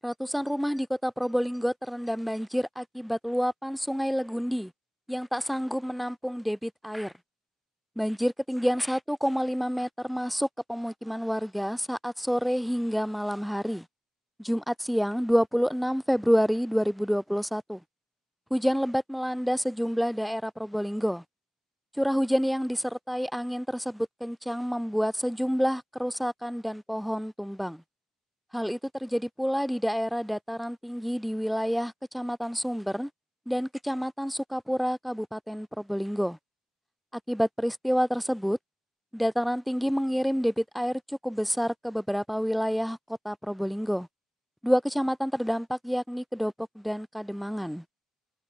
Ratusan rumah di kota Probolinggo terendam banjir akibat luapan Sungai Legundi yang tak sanggup menampung debit air. Banjir ketinggian 1,5 meter masuk ke pemukiman warga saat sore hingga malam hari. Jumat siang 26 Februari 2021. Hujan lebat melanda sejumlah daerah Probolinggo. Curah hujan yang disertai angin tersebut kencang membuat sejumlah kerusakan dan pohon tumbang. Hal itu terjadi pula di daerah dataran tinggi di wilayah Kecamatan Sumber dan Kecamatan Sukapura, Kabupaten Probolinggo. Akibat peristiwa tersebut, dataran tinggi mengirim debit air cukup besar ke beberapa wilayah kota Probolinggo. Dua kecamatan terdampak yakni Kedopok dan Kademangan.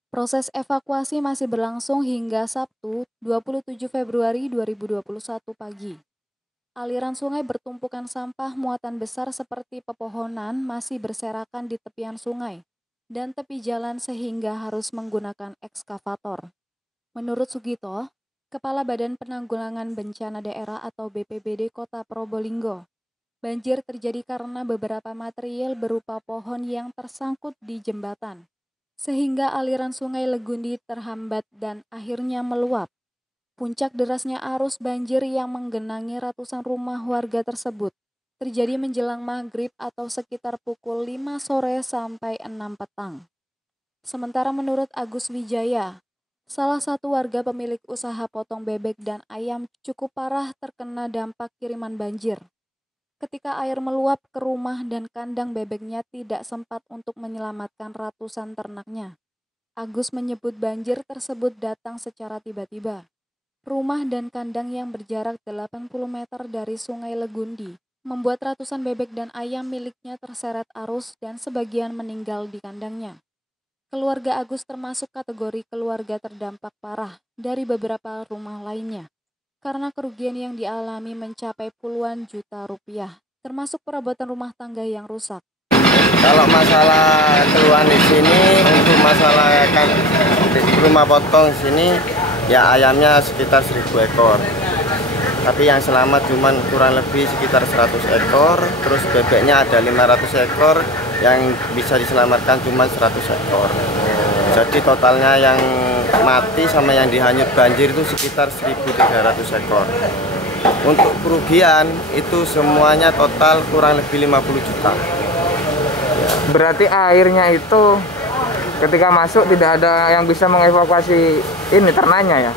Proses evakuasi masih berlangsung hingga Sabtu 27 Februari 2021 pagi. Aliran sungai bertumpukan sampah muatan besar seperti pepohonan masih berserakan di tepian sungai dan tepi jalan sehingga harus menggunakan ekskavator. Menurut Sugito, Kepala Badan Penanggulangan Bencana Daerah atau BPBD Kota Probolinggo, banjir terjadi karena beberapa material berupa pohon yang tersangkut di jembatan, sehingga aliran sungai Legundi terhambat dan akhirnya meluap. Puncak derasnya arus banjir yang menggenangi ratusan rumah warga tersebut terjadi menjelang maghrib atau sekitar pukul 5 sore sampai 6 petang. Sementara menurut Agus Wijaya, salah satu warga pemilik usaha potong bebek dan ayam cukup parah terkena dampak kiriman banjir. Ketika air meluap ke rumah dan kandang bebeknya tidak sempat untuk menyelamatkan ratusan ternaknya. Agus menyebut banjir tersebut datang secara tiba-tiba. Rumah dan kandang yang berjarak 80 meter dari Sungai Legundi membuat ratusan bebek dan ayam miliknya terseret arus dan sebagian meninggal di kandangnya. Keluarga Agus termasuk kategori keluarga terdampak parah dari beberapa rumah lainnya, karena kerugian yang dialami mencapai puluhan juta rupiah, termasuk perabotan rumah tangga yang rusak. Kalau masalah keluhan di sini, untuk masalah rumah potong sini, ya ayamnya sekitar 1000 ekor. Tapi yang selamat cuma kurang lebih sekitar 100 ekor, terus bebeknya ada 500 ekor, yang bisa diselamatkan cuma 100 ekor. Jadi totalnya yang mati sama yang dihanyut banjir itu sekitar 1.300 ekor. Untuk kerugian itu semuanya total kurang lebih 50 juta. Berarti airnya itu ketika masuk tidak ada yang bisa mengevakuasi ini ternaknya ya?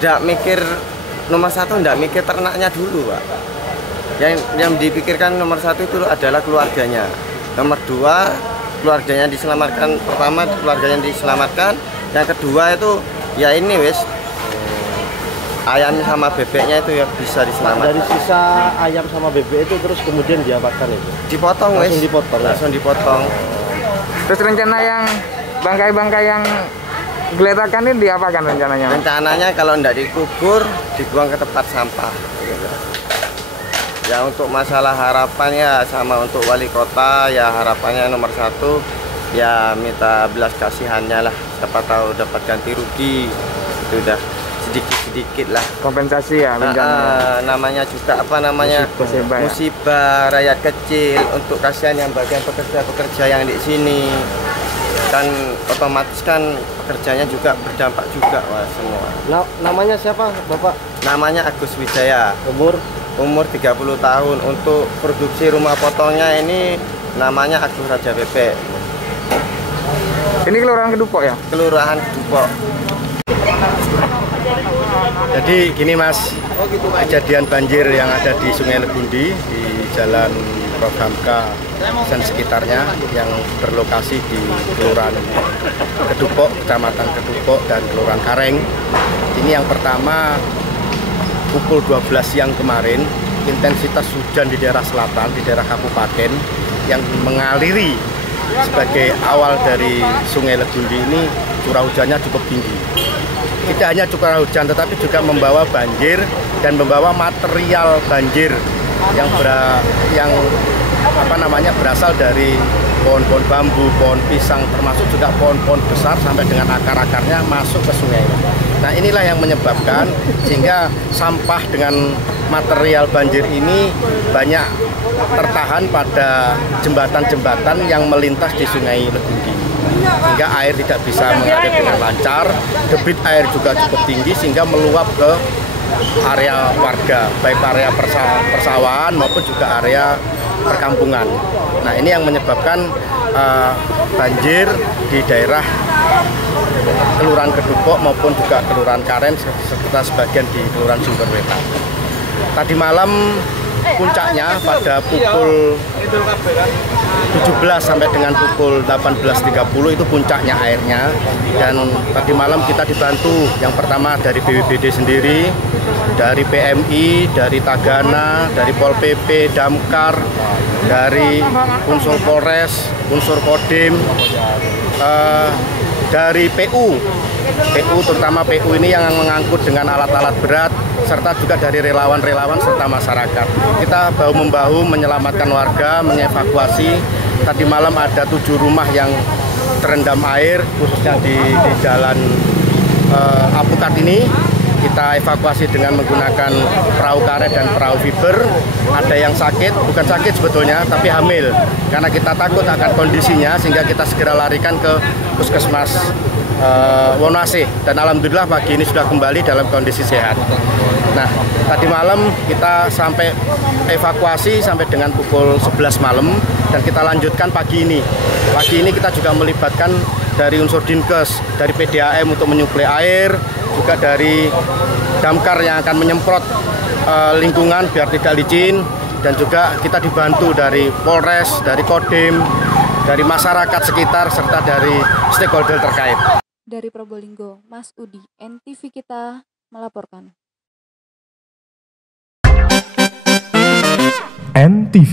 Nggak mikir, nomor satu nggak mikir ternaknya dulu, Pak. Yang dipikirkan nomor satu itu adalah keluarganya. Nomor dua, keluarganya diselamatkan. Pertama, keluarganya diselamatkan. Yang kedua itu ya ini wis ayam sama bebeknya itu ya bisa diselamatkan. Dari sisa ayam sama bebek itu terus kemudian diapakan itu? Dipotong wis. Langsung dipotong. Terus rencana yang bangkai-bangkai yang geletakan ini diapakan rencananya? Rencananya kalau tidak dikubur, dibuang ke tempat sampah. Ya untuk masalah harapannya sama untuk wali kota, ya harapannya nomor satu ya minta belas kasihannya lah, siapa tahu dapat ganti rugi. Itu udah sedikit-sedikit lah Kompensasi ya bencana. Namanya juga apa namanya musibah rakyat kecil, untuk kasihan yang bagian pekerja-pekerja yang di sini kan otomatis kan pekerjanya juga berdampak juga semua. Namanya siapa Bapak? Namanya Agus Wijaya. Umur 30 tahun. Untuk produksi rumah potongnya ini namanya Agus Raja Bebek. Ini Kelurahan Kedupok ya? Kelurahan Kedupok. Jadi gini Mas, kejadian banjir yang ada di Sungai Legundi di Jalan Prof. Hamka dan sekitarnya yang berlokasi di Kelurahan Kedupok, Kecamatan Kedupok dan Kelurahan Kareng. Ini yang pertama pukul 12 siang kemarin, intensitas hujan di daerah selatan, di daerah kabupaten yang mengaliri sebagai awal dari Sungai Legundi ini curah hujannya cukup tinggi. Tidak hanya curah hujan tetapi juga membawa banjir dan membawa material banjir yang berasal dari pohon-pohon bambu, pohon pisang, termasuk juga pohon-pohon besar sampai dengan akar-akarnya masuk ke sungai. Nah inilah yang menyebabkan sehingga sampah dengan material banjir ini banyak tertahan pada jembatan-jembatan yang melintas di Sungai Legundi, sehingga air tidak bisa mengalir dengan lancar. Debit air juga cukup tinggi sehingga meluap ke area warga, baik area persawahan maupun juga area perkampungan. Nah, ini yang menyebabkan banjir di daerah Kelurahan Kedupok maupun juga Kelurahan Karen serta sebagian di Kelurahan Sumber Wetan. Tadi malam puncaknya pada pukul 17 sampai dengan pukul 18.30 itu puncaknya airnya, dan tadi malam kita dibantu yang pertama dari BPBD sendiri, dari PMI, dari Tagana, dari Pol PP, Damkar, dari unsur Polres, unsur Kodim, dari PU terutama PU ini yang mengangkut dengan alat-alat berat, serta juga dari relawan-relawan serta masyarakat. Kita bahu-membahu menyelamatkan warga, mengevakuasi. Tadi malam ada 7 rumah yang terendam air, khususnya di jalan Apukat ini. Kita evakuasi dengan menggunakan perahu karet dan perahu fiber. Ada yang sakit, bukan sakit sebetulnya, tapi hamil. Karena kita takut akan kondisinya, sehingga kita segera larikan ke Puskesmas Wonoasih. Dan alhamdulillah pagi ini sudah kembali dalam kondisi sehat. Nah, tadi malam kita sampai evakuasi sampai dengan pukul 11 malam, dan kita lanjutkan pagi ini. Pagi ini kita juga melibatkan dari unsur Dinkes, dari PDAM untuk menyuplai air, juga dari damkar yang akan menyemprot lingkungan biar tidak licin, dan juga kita dibantu dari Polres, dari Kodim, dari masyarakat sekitar, serta dari stakeholder terkait. Dari Probolinggo, Mas Udi, NTV Kita melaporkan. NTV